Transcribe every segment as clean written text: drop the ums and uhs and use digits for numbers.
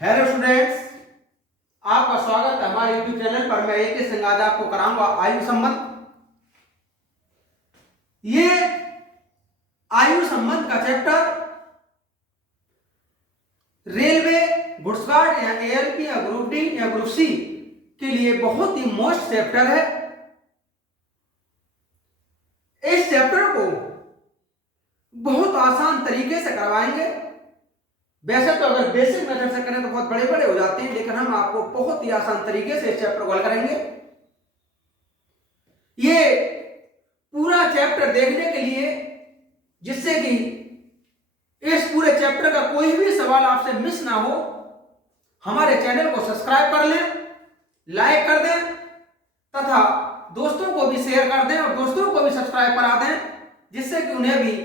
Hello students, आपका स्वागत है हमारे यूट्यूब चैनल पर। मैं एक सिंह आज आपको कराऊंगा आयु संबंध। ये आयु संबंध का चैप्टर रेलवे, गुड्स गार्ड या एएलपी या ग्रुप डी या ग्रुप सी के लिए बहुत ही मोस्ट चैप्टर है। इस चैप्टर को बहुत आसान तरीके से करवाएंगे। वैसे तो अगर बेसिक मेथड से करें तो बहुत बड़े बड़े हो जाते हैं, लेकिन हम आपको बहुत ही आसान तरीके से इस चैप्टर को हल करेंगे। ये पूरा चैप्टर देखने के लिए, जिससे कि इस पूरे चैप्टर का कोई भी सवाल आपसे मिस ना हो, हमारे चैनल को सब्सक्राइब कर लें, लाइक कर दें तथा दोस्तों को भी शेयर कर दें और दोस्तों को भी सब्सक्राइब करा दें, जिससे कि उन्हें भी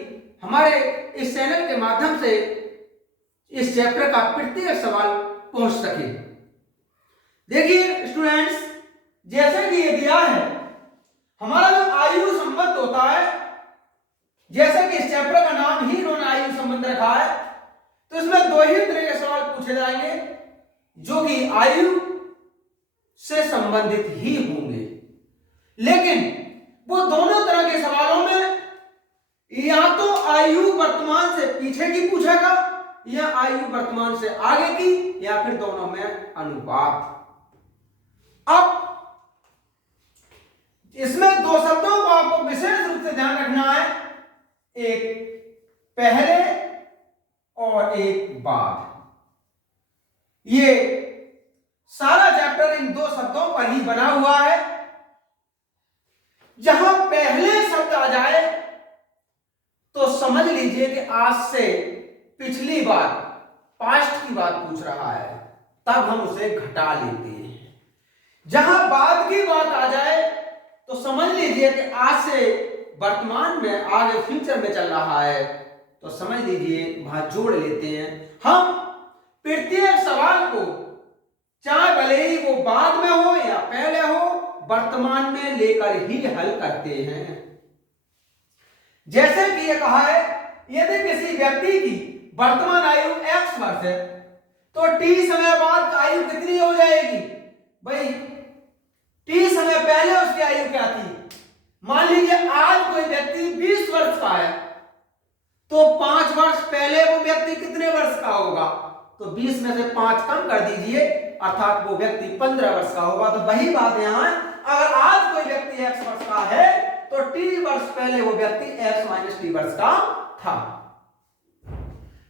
हमारे इस चैनल के माध्यम से इस चैप्टर का प्रत्येक सवाल पहुंच सके। देखिए स्टूडेंट्स, जैसे कि ये दिया है, हमारा जो आयु संबंध होता है, जैसे कि इस चैप्टर का नाम ही इन्होंने आयु संबंध रखा है, तो इसमें दो ही तरह के सवाल पूछे जाएंगे जो कि आयु से संबंधित ही होंगे। लेकिन वो दोनों तरह के सवालों में या तो आयु वर्तमान से पीछे की पूछेगा या आयु वर्तमान से आगे की, या फिर दोनों में अनुपात। अब इसमें दो शब्दों को आपको विशेष रूप से ध्यान रखना है, एक पहले और एक बाद। ये सारा चैप्टर इन दो शब्दों पर ही बना हुआ है। जहां पहले शब्द आ जाए तो समझ लीजिए कि आज से पिछली बार, पास्ट की बात पूछ रहा है, तब हम उसे घटा लेते हैं। जहां बाद की बात आ जाए तो समझ लीजिए कि आज से वर्तमान में, आगे फ्यूचर में चल रहा है, तो समझ लीजिए वहां जोड़ लेते हैं। हम प्रत्येक सवाल को, चाहे भले ही वो बाद में हो या पहले हो, वर्तमान में लेकर ही हल करते हैं। जैसे कि ये कहा है, यदि किसी व्यक्ति की वर्तमान आयु x वर्ष है तो t समय बाद आयु कितनी हो जाएगी? भाई t समय पहले उसकी आयु क्या थी? मान लीजिए आज कोई व्यक्ति 20 वर्ष का है, तो 5 वर्ष पहले वो व्यक्ति कितने वर्ष का होगा? तो 20 में से 5 कम कर दीजिए, अर्थात वो व्यक्ति 15 वर्ष का होगा। तो वही बात यहां है, अगर आज कोई व्यक्ति x वर्ष का है तो t वर्ष पहले वो व्यक्ति x माइनस t वर्ष का था।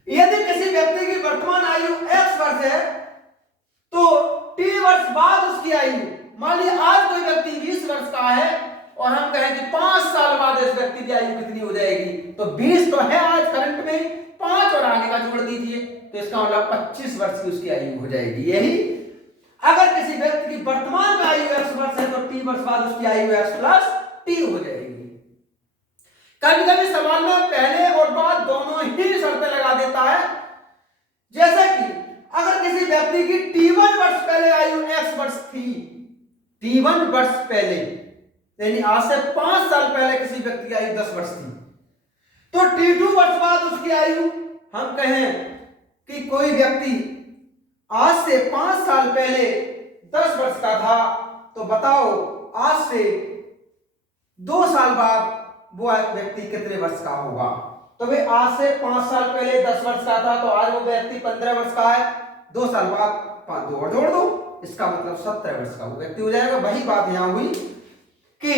यदि किसी व्यक्ति की वर्तमान आयु x वर्ष है तो t वर्ष बाद उसकी आयु, मान लीजिए आज कोई व्यक्ति 20 वर्ष का है और हम कहें कि 5 साल बाद इस व्यक्ति की आयु कितनी हो जाएगी? तो 20 तो है आज करंट में, 5 और आगे का जोड़ दीजिए, तो इसका मतलब 25 वर्ष की उसकी आयु हो जाएगी। यही अगर किसी व्यक्ति की वर्तमान में आयु x वर्ष है तो t वर्ष बाद उसकी आयु x प्लस t हो जाएगी। कभी कभी सवाल में पहले और बाद दोनों ही शर्तें लगा देता है। जैसे कि अगर किसी व्यक्ति की t1 वर्ष पहले आयु x वर्ष थी, t1 वर्ष पहले यानी आज से 5 साल पहले किसी व्यक्ति की आयु 10 वर्ष थी, तो t2 वर्ष बाद उसकी आयु, हम कहें कि कोई व्यक्ति आज से 5 साल पहले 10 वर्ष का था, तो बताओ आज से 2 साल बाद वो व्यक्ति कितने वर्ष का होगा? तो भाई आज से 5 साल पहले 10 वर्ष का था, तो आज वो व्यक्ति 15 वर्ष का है, 2 साल बाद 5 दो और जोड़ दो, इसका मतलब 17 वर्ष का वो व्यक्ति हो जाएगा। वही बात यहां हुई कि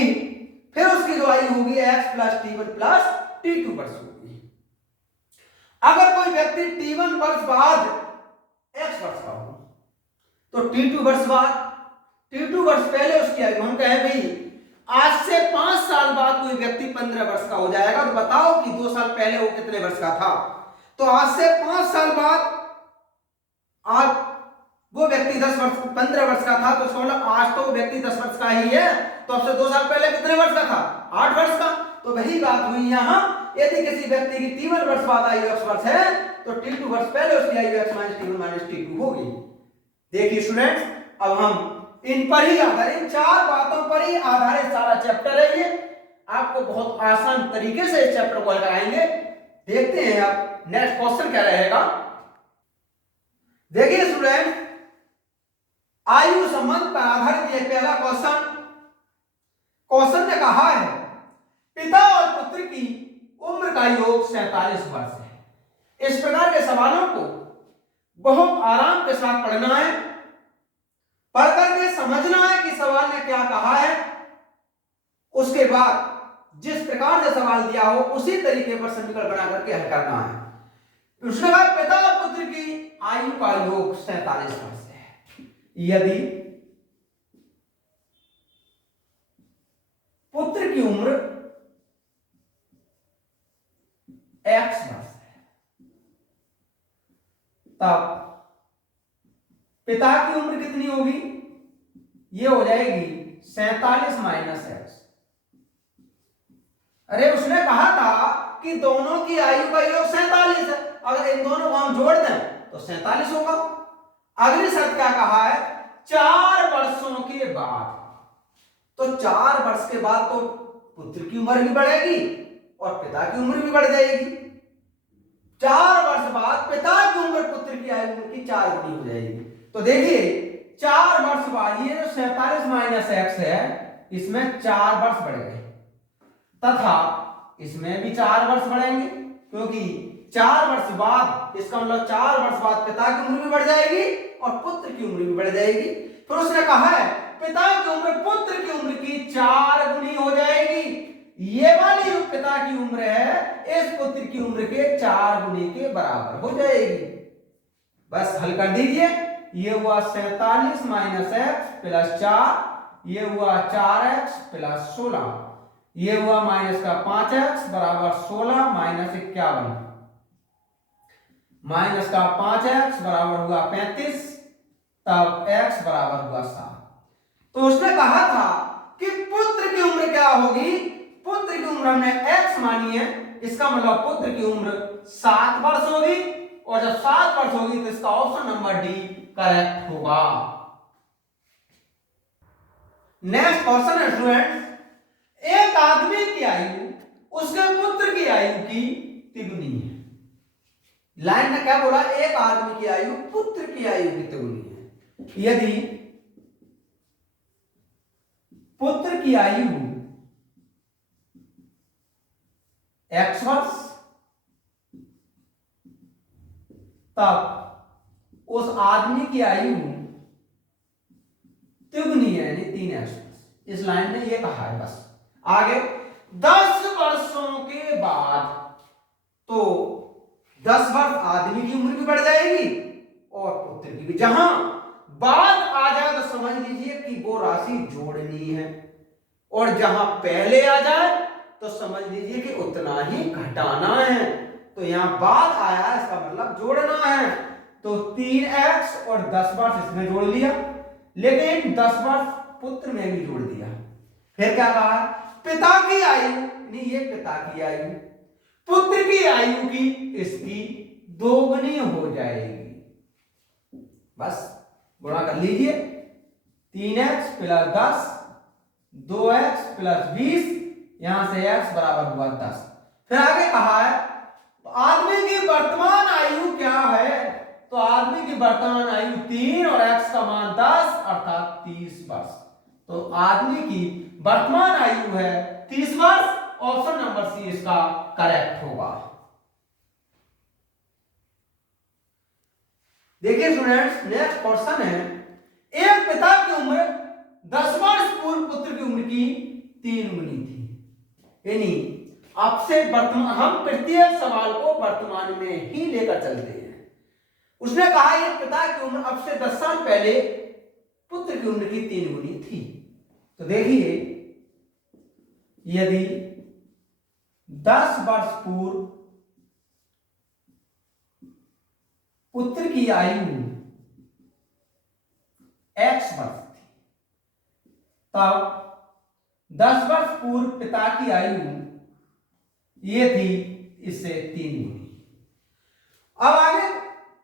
फिर उसकी जो आयु होगी x plus t1 plus t2 वर्ष होगी। अगर कोई व्यक्ति t1 वर्ष बाद x वर्ष का हो तो t2 वर्ष बाद, t2 वर्ष पहले उसकी आयु, हम कहें भाई आज से 5 साल बाद कोई व्यक्ति 15 वर्ष का हो जाएगा, तो बताओ कि 2 साल पहले वो कितने वर्ष का था? तो आज से 5 साल बाद आज वो व्यक्ति 15 वर्ष का था, तो इसका मतलब आज तो वो व्यक्ति 10 वर्ष का ही है, तो अब से 2 साल पहले कितने वर्ष का था? 8 वर्ष का। तो वही बात हुई यहां, यदि किसी व्यक्ति की t1 वर्ष बाद आयु x वर्ष है तो t2 वर्ष पहले उसकी आयु x minus t1 minus t2 होगी। देखिए स्टूडेंट्स, अब हम इन पर ही आधारित, इन 4 बातों पर ही आधारित सारा चैप्टर है। ये आपको बहुत आसान तरीके से इस चैप्टर को हल कराएंगे। देखते हैं अब नेक्स्ट क्वेश्चन क्या रहेगा। देखिए स्टूडेंट, आयु संबंध पर आधारित यह पहला क्वेश्चन ने कहा है पिता और पुत्र की उम्र का योग 47 वर्ष है। इस प्रकार के सवालों को बहुत आराम के साथ पढ़ना है, पढ़ करके समझना है कि सवाल ने क्या कहा है, उसके बाद जिस प्रकार से सवाल दिया हो उसी तरीके पर समीकरण बना करके हल करना है। उसके बाद पिता और पुत्र की आयु का योग 47 वर्ष है। यदि पुत्र की उम्र x वर्ष है, तब पिता की उम्र कितनी होगी? ये हो जाएगी 47 माइनस x। अरे उसने कहा था कि दोनों की आयु का योग 47 है, अगर इन दोनों को हम जोड़ दें तो 47 होगा। अगली शर्त क्या कहा है? 4 वर्षों के बाद। तो 4 वर्ष के बाद तो पुत्र की उम्र भी बढ़ेगी और पिता की उम्र भी बढ़ जाएगी। 4 वर्ष बाद पिता की उम्र पुत्र की आयु की 4 गुनी हो जाएगी। तो देखिए 4 वर्ष बाद ये जो 47 माइनस x है, इसमें 4 वर्ष बढ़ गए तथा इसमें भी 4 वर्ष बढ़ेंगे, क्योंकि 4 वर्ष बाद, इसका मतलब 4 वर्ष बाद पिता की उम्र भी बढ़ जाएगी और पुत्र की उम्र भी बढ़ जाएगी। फिर उसने कहा है पिता की उम्र पुत्र की उम्र की 4 गुनी हो जाएगी। ये वाली जो पिता की उम्र है इस पुत्र की उम्र के 4 गुनी के बराबर हो जाएगी। बस हल कर दीजिए। ये हुआ 47 माइनस x प्लस 4, ये हुआ 4x प्लस 16, ये हुआ माइनस का 5x बराबर 16 माइनस 51, माइनस का 5x बराबर हुआ 35, तब x बराबर हुआ 7। तो उसने कहा था कि पुत्र की उम्र क्या होगी? पुत्र की उम्र हमने x मानी है, इसका मतलब पुत्र की उम्र 7 वर्ष होगी, और जब 7 वर्ष होगी तो इसका ऑप्शन नंबर डी करेक्ट होगा। नेक्स्ट क्वेश्चन है स्टूडेंट्स, एक आदमी की आयु उसके पुत्र की आयु की तिगुनी है। लाइन में क्या बोला? एक आदमी की आयु पुत्र की आयु की तिगुनी है। यदि पुत्र की आयु x वर्ष, तब उस आदमी की आयु तिगुनी है, यानी 3x। इस लाइन ने ये कहा है। बस आगे 10 वर्षों के बाद, तो 10 वर्ष आदमी की उम्र भी बढ़ जाएगी और पुत्र की भी। जहां बाद आ जाए तो समझ लीजिए कि वो राशि जोड़नी है, और जहां पहले आ जाए तो समझ लीजिए कि उतना ही घटाना है। तो यहां बाद आया, इसका मतलब जोड़ना है। तो 3x और 10 वर्ष इसमें जोड़ लिया, लेकिन 10 वर्ष पुत्र में भी जोड़ दिया। फिर क्या कहा? पिता की आयु, नहीं ये पिता की आयु पुत्र की आयु की इसकी दोगुनी हो जाएगी। बस गुणा कर लीजिए। 3x प्लस 10, 2x प्लस 20, यहां से x बराबर हुआ 10। फिर आगे कहा है आदमी की वर्तमान आयु क्या है? तो आदमी की वर्तमान आयु 3 और x का मान 10 अर्थात 30 वर्ष। तो आदमी की वर्तमान आयु है 30 वर्ष। ऑप्शन नंबर सी इसका करेक्ट होगा। देखिए स्टूडेंट्स, नेक्स्ट क्वेश्चन है, एक पिता की उम्र 10 वर्ष पूर्व पुत्र की उम्र की 3 गुनी थी। यानी अब से वर्तमान, हम प्रत्येक सवाल को वर्तमान में ही लेकर चलते हैं। उसने कहा एक पिता की उम्र अब से 10 साल पहले पुत्र की उम्र की 3 गुनी थी। तो देखिए यदि 10 वर्ष पूर्व पुत्र की आयु x वर्ष थी, तब 10 वर्ष पूर्व पिता की आयु ये थी इससे 3 गुनी। अब आगे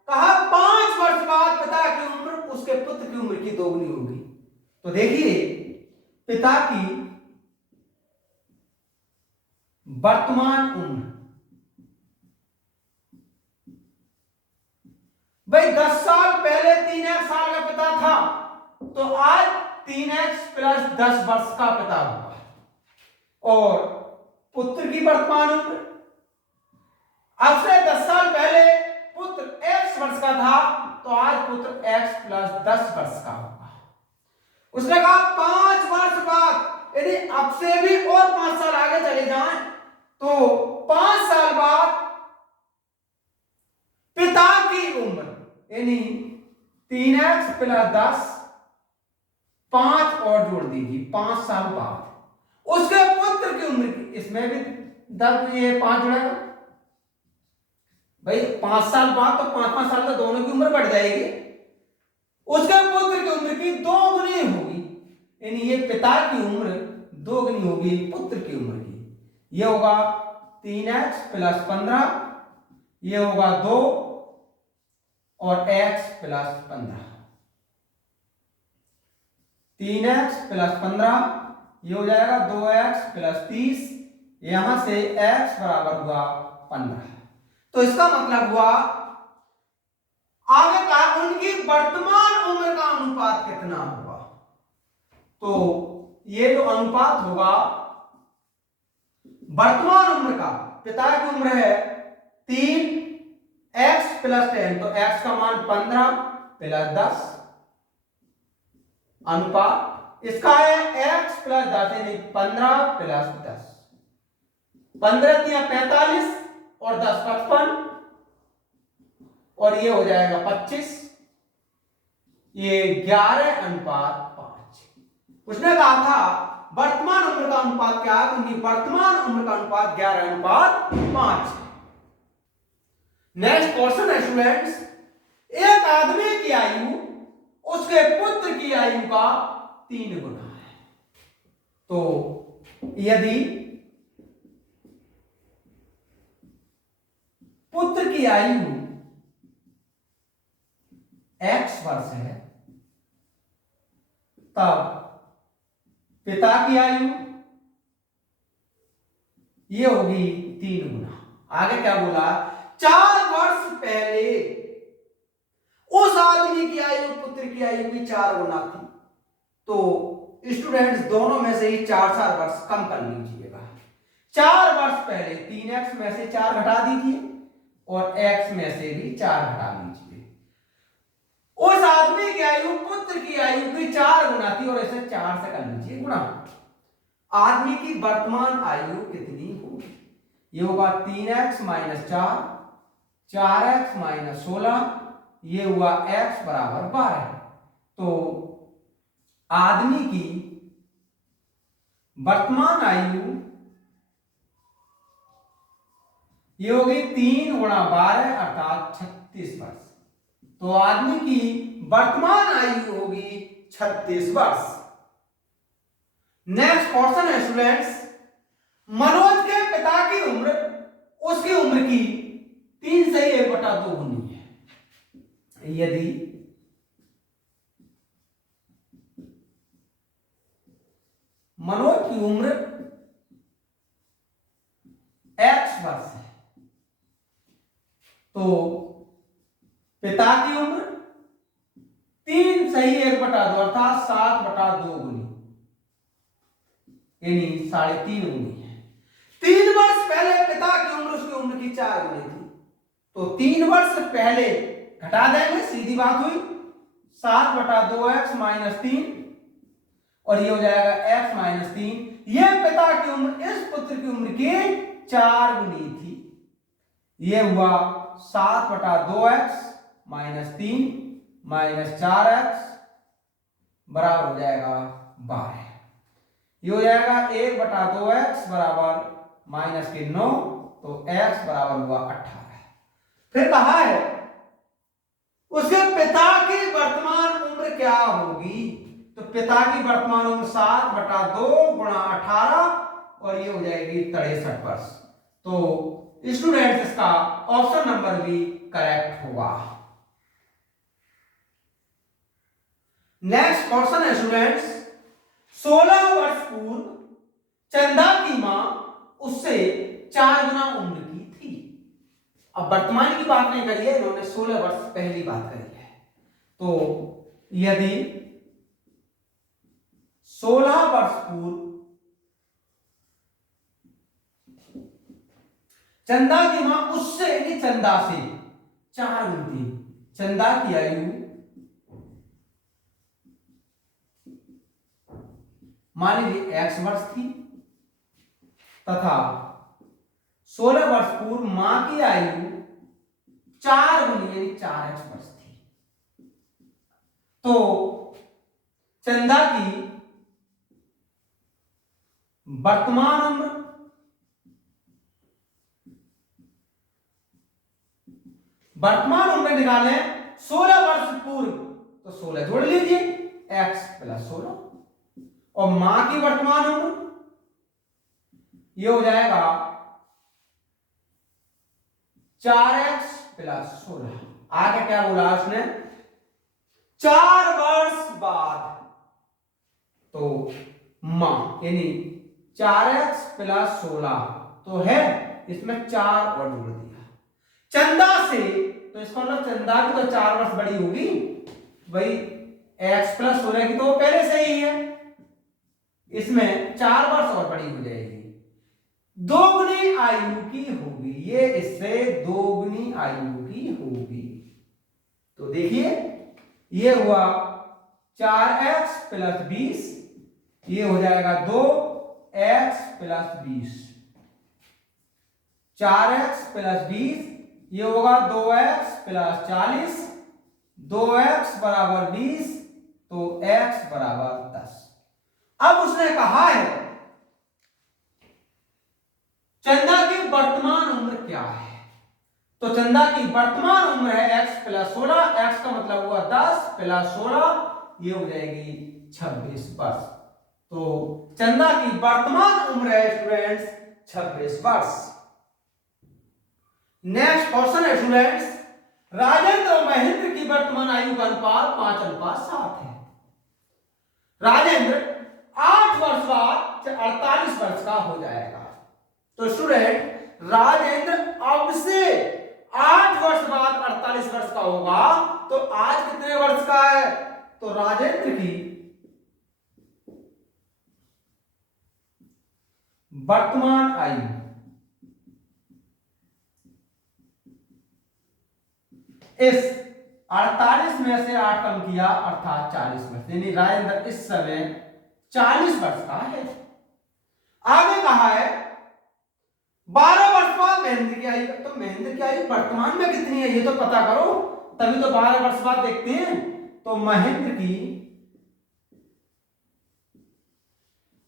कहा 5 वर्ष बाद पिता की उम्र उसके पुत्र की उम्र की 2 गुनी होगी। तो देखिए पिता की वर्तमान उम्र भाई 10 साल पहले 3x साल का पिता था, तो आज 3x प्लस 10 वर्ष का पिता होगा। और पुत्र की वर्तमान उम्र, अब से 10 साल पहले पुत्र x वर्ष का था, तो आज पुत्र x प्लस 10 वर्ष का होगा। उसने कहा 5 वर्ष बाद, यदि अब से भी और 5 साल आगे चले जाएं, तो 5 साल बाद पिता की उम्र यानी 3x प्लस 10, 5 और जोड़ दीजिए 5 साल बाद उसके पुत्र की उम्र की, इसमें भी 10 ये 5 जुड़ेगा भाई, 5 साल बाद तो 5-5 साल का दोनों की उम्र बढ़ जाएगी। उसके पुत्र की उम्र की 2 गुनी होगी, यानी ये पिता की उम्र 2 गुनी होगी पुत्र की उम्र की। ये होगा 3x प्लस 15, ये होगा 2 और x प्लस 15। 3x प्लस 15 ये हो जाएगा 2x प्लस 30, यहां से x बराबर हुआ 15। तो इसका मतलब हुआ आगे का उनकी वर्तमान उम्र का अनुपात कितना होगा। तो ये जो अनुपात होगा वर्तमान उम्र का, पिता की उम्र है 3x प्लस 10, तो x का मान 15 प्लस 10 अनुपात इसका है x प्लस 10, यानी 15 प्लस 10, 15 या 45 और 10 55, और ये हो जाएगा 25, ये 11 अनुपात 5। उसने कहा था वर्तमान उम्र का अनुपात क्या है, उनकी वर्तमान उम्र का अनुपात 11 अनुपात 5। नेक्स्ट क्वेश्चन है स्टूडेंट्स, एक आदमी की आयु उसके पुत्र की आयु का 3 गुना है। तो यदि पुत्र की आयु x वर्ष है, तब पिता की आयु ये होगी 3 गुना। आगे क्या बोला, 4 वर्ष पहले उस आदमी की आयु पुत्र की आयु की 4 गुना थी। तो स्टूडेंट्स दोनों में से ही 4 वर्ष कम कर लीजिएगा। 4 वर्ष पहले 3x में से 4 घटा दीजिए और x में से भी 4 घटा लीजिए। उस आदमी की आयु पुत्र की आयु की 4 गुना थी, और इसे 4 से कर लीजिए गुणा। आदमी की वर्तमान आयु कितनी होगी, ये होगा 3x माइनस 4, 4x माइनस 16, ये हुआ x बराबर 12। तो आदमी की वर्तमान आयु ये होगी 3 गुणा 12 अर्थात 36 वर्ष। तो आदमी की वर्तमान आयु होगी 36 वर्ष। नेक्स्ट क्वेश्चन है स्टूडेंट्स, मनोज के पिता की उम्र उसकी उम्र की 3 से 1/2 गुनी है। यदि मनोज की उम्र x वर्ष है, तो पिता की उम्र 3 सही 1/2 अर्थात 7/2 गुनी, यानी 3.5 गुनी है। 3 वर्ष पहले पिता की उम्र उसकी उम्र की 4 गुनी थी, तो 3 वर्ष पहले घटा देंगे, सीधी बात हुई 7/2x माइनस 3, और ये हो जाएगा x माइनस 3। ये पिता की उम्र इस पुत्र की उम्र की 4 गुनी थी, ये हुआ 7/2x माइनस 3 माइनस 4x बराबर हो जाएगा 12। ये हो जाएगा 1/2x बराबर माइनस के 9, तो x बराबर हुआ 18। फिर कहा है उसके पिता की वर्तमान उम्र क्या होगी, तो पिता की वर्तमान उम्र 7/2 गुणा 18, और ये हो जाएगी 63 वर्ष। तो स्टूडेंट्स इसका ऑप्शन नंबर भी करेक्ट होगा। नेक्स्ट क्वेश्चन है स्टूडेंट्स, 16 वर्ष पूर्व चंदा की मां उससे 4 गुना उम्र की थी। अब वर्तमान की बात नहीं करी है इन्होंने, 16 वर्ष पहली बात करी है। तो यदि 16 वर्ष पूर्व चंदा की मां उससे यानी चंदा से 4 गुनी थी, चंदा की आयु मान लीजिए x वर्ष थी तथा 16 वर्ष पूर्व मां की आयु 4 गुनी यानी 4x वर्ष थी, तो चंदा की वर्तमान उम्र निकालें 16 वर्ष पूर्व, तो 16 जोड़ लीजिए x प्लस 16, और मां की वर्तमान उम्र ये हो जाएगा 4x प्लस 16। आगे क्या बोला उसने, 4 वर्ष बाद, तो मां यानी 4x प्लस 16 तो है, इसमें 4 और जोड़ दिया चंदा से, तो इसका मतलब चंदा की तो 4 वर्ष बड़ी होगी भाई, x प्लस 16 की तो पहले से ही है, इसमें 4 वर्ष और बड़ी हो जाएगी, दोगुनी आयु की होगी, ये इससे दोगुनी आयु की होगी। तो देखिए ये हुआ 4x प्लस 20, ये हो जाएगा 2x प्लस 20, 4x प्लस 20 ये होगा 2x प्लस 40, 2x बराबर 20, तो x बराबर 10। अब उसने कहा है चंदा की वर्तमान उम्र क्या है, तो चंदा की वर्तमान उम्र है x प्लस 16, x का मतलब हुआ 10 प्लस 16, ये हो जाएगी 26 वर्ष। तो चंदा की वर्तमान उम्र है स्टूडेंट्स 26 वर्ष। नेक्स्ट क्वेश्चन है स्टूडेंट्स, राजेंद्र और महेंद्र की वर्तमान आयु का अनुपात 5:7 है। राजेंद्र 8 वर्ष बाद 48 वर्ष का हो जाएगा। तो स्टूडेंट राजेंद्र अब से 8 वर्ष बाद 48 वर्ष का होगा, तो आज कितने वर्ष का है, तो राजेंद्र की वर्तमान आयु इस 48 में से 8 कम किया अर्थात 40 वर्ष, यानी राजेंद्र इस समय 40 वर्ष का है। आगे कहा है 12 वर्ष बाद महेंद्र की आयु, तो महेंद्र की आयु वर्तमान में कितनी है ये तो पता करो, तभी तो 12 वर्ष बाद देखते हैं। तो महेंद्र की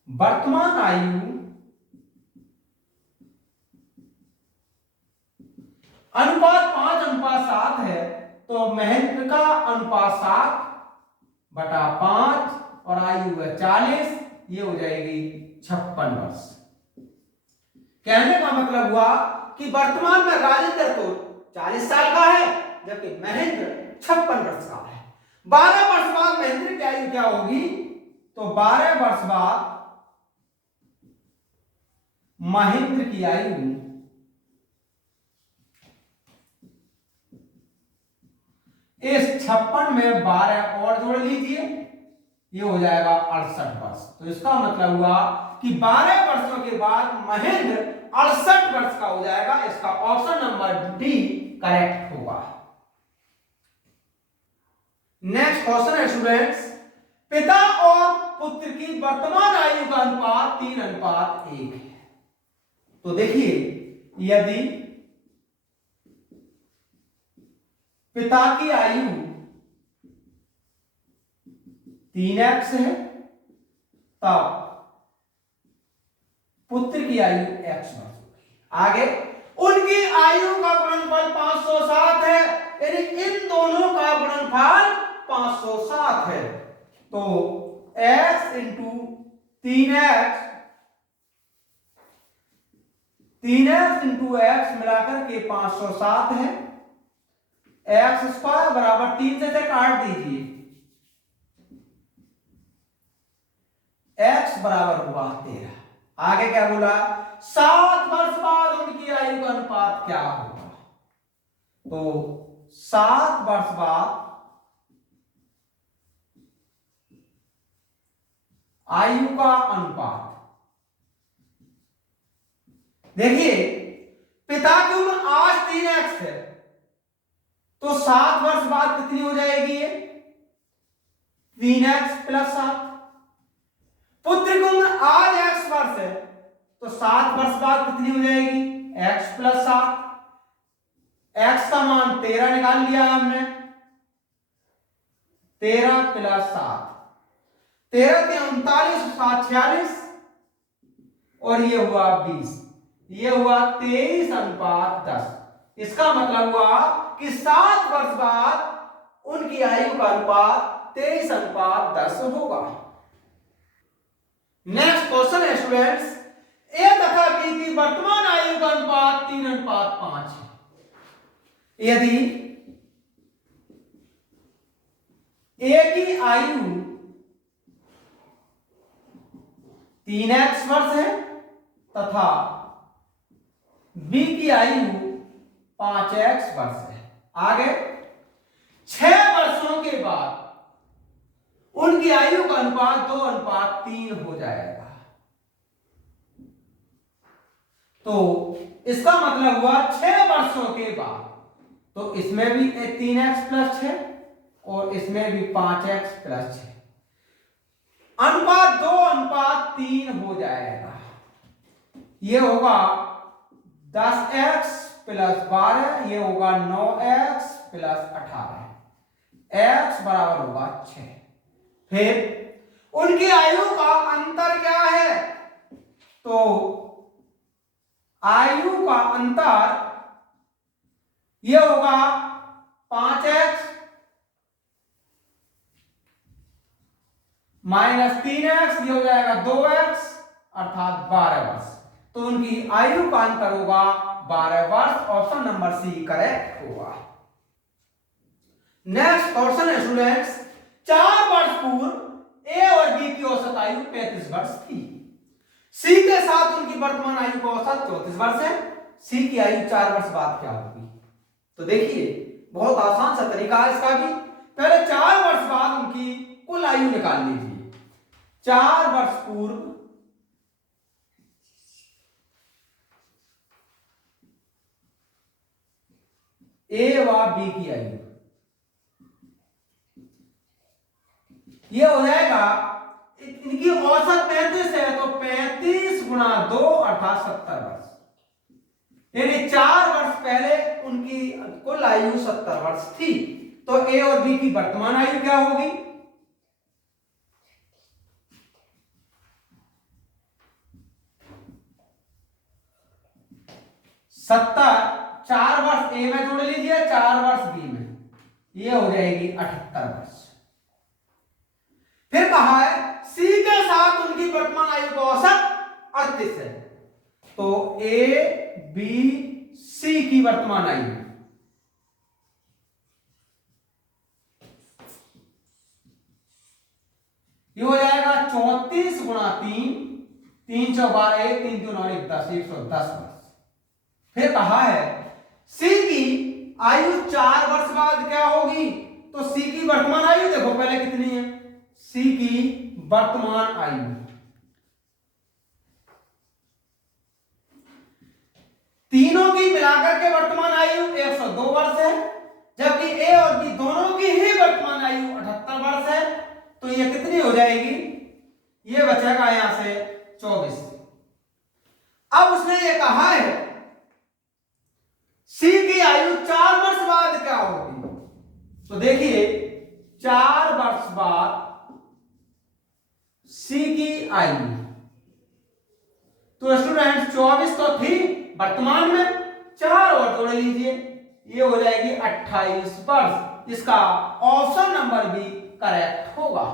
वर्तमान आयु अनुपात 5:7 है, तो महेंद्र का अनुपात 7/5 और आयु है 40, ये हो जाएगी 56 वर्ष। कहने का मतलब हुआ कि वर्तमान में राजेंद्र तो 40 साल का है, जबकि महेंद्र 56 वर्ष का है। 12 वर्ष बाद महेंद्र की आयु क्या होगी, तो 12 वर्ष बाद महेंद्र की आयु इस 56 में 12 और जोड़ लीजिए, ये हो जाएगा 68 वर्ष। तो इसका मतलब हुआ कि 12 वर्षों के बाद महेंद्र 68 वर्ष का हो जाएगा। इसका ऑप्शन नंबर डी करेक्ट होगा। नेक्स्ट क्वेश्चन है स्टूडेंट्स, पिता और पुत्र की वर्तमान आयु का अनुपात 3:1 है। तो देखिए यदि पिता की आयु 3x है, तब पुत्र की आयु x वर्ष होगी। आगे उनकी आयु का गुणनफल 507 है, यानी इन दोनों का गुणनफल 507 है। तो x into 3x into x मिलाकर के 507 है। एक्स स्क्वायर बराबर 3 से काट दीजिए, x बराबर हुआ 13। आगे क्या बोला, 7 वर्ष बाद उनकी आयु का अनुपात क्या होगा। तो 7 वर्ष बाद आयु का अनुपात, देखिए पिता की उम्र आज 3x है, तो 7 वर्ष बाद कितनी हो जाएगी ये 3x प्लस 7। पुत्र की उम्र आज x वर्ष है, तो 7 वर्ष बाद कितनी हो जाएगी x प्लस 7। x का मान 13 निकाल लिया हमने, 13 प्लस 7, 13 के 39, 7 46, और ये हुआ 20, ये हुआ 23:10। इसका मतलब हुआ कि 7 वर्ष बाद उनकी आयु का अनुपात 23:10 होगा। नेक्स्ट क्वेश्चन है स्टूडेंट्स, ए तथा बी की वर्तमान आयु का अनुपात 3:5 है। यदि ए की आयु 3x वर्ष है तथा बी की आयु 5x वर्ष है, आगे 6 वर्षों के बाद उनकी आयु का अनुपात 2:3 हो जाएगा। तो इसका मतलब हुआ 6 वर्षों के बाद, तो इसमें भी 3x प्लस 6 और इसमें भी 5x प्लस 6, अनुपात 2:3 हो जाएगा। ये होगा 10x प्लस 12, ये होगा 9x प्लस 18, x बराबर होगा 6। फिर उनकी आयु का अंतर क्या है, तो आयु का अंतर ये होगा 5x माइनस 3x, ये हो जाएगा 2x अर्थात 12 वर्ष। तो उनकी आयु का अंतर होगा 12 वर्ष, ऑप्शन नंबर सी करेक्ट होगा। नेक्स्ट क्वेश्चन है स्टूडेंट्स, 4 वर्ष पूर्व ए और बी की औसत आयु 35 वर्ष थी, सी के साथ उनकी वर्तमान आयु का औसत 34 वर्ष है, सी की आयु 4 वर्ष बाद क्या होगी। तो देखिए बहुत आसान सा तरीका है इसका भी, पहले 4 वर्ष बाद उनकी कुल आयु निकाल लीजिए। 4 वर्ष पूर्व ए व बी की आयु, ये हो जाएगा, इनकी औसत 35 है तो 35 गुणा 2 अर्थात 70 वर्ष, यानी 4 वर्ष पहले उनकी कुल आयु 70 वर्ष थी। तो ए और बी की वर्तमान आयु क्या होगी, सत्तर, 4 वर्ष ए में जोड़ लीजिए, 4 वर्ष बी में, ये हो जाएगी 78 वर्ष। फिर कहा है सी के साथ उनकी वर्तमान आयु का औसत 38 है, तो ए बी सी की वर्तमान आयु ये हो जाएगा 34 गुणा 3, 3 × 12, 1 3 2 9 1 10, 110 वर्ष। फिर कहा है सी की आयु 4 वर्ष बाद क्या होगी, तो सी की वर्तमान आयु देखो पहले कितनी है, सी की वर्तमान आयु तीनों की मिलाकर के वर्तमान आयु 102 वर्ष है, जबकि ए और बी दोनों की ही वर्तमान आयु 78 वर्ष है। तो ये कितनी हो जाएगी, ये बचेगा यहां से 24। अब उसने ये कहा है सी की आयु 4 वर्ष बाद क्या होगी, तो देखिए 4 वर्ष बाद सी की आयु, तो स्टूडेंट 24 तो थी वर्तमान में, 4 और जोड़ लीजिए, ये हो जाएगी 28 वर्ष। इसका ऑप्शन नंबर बी करेक्ट होगा।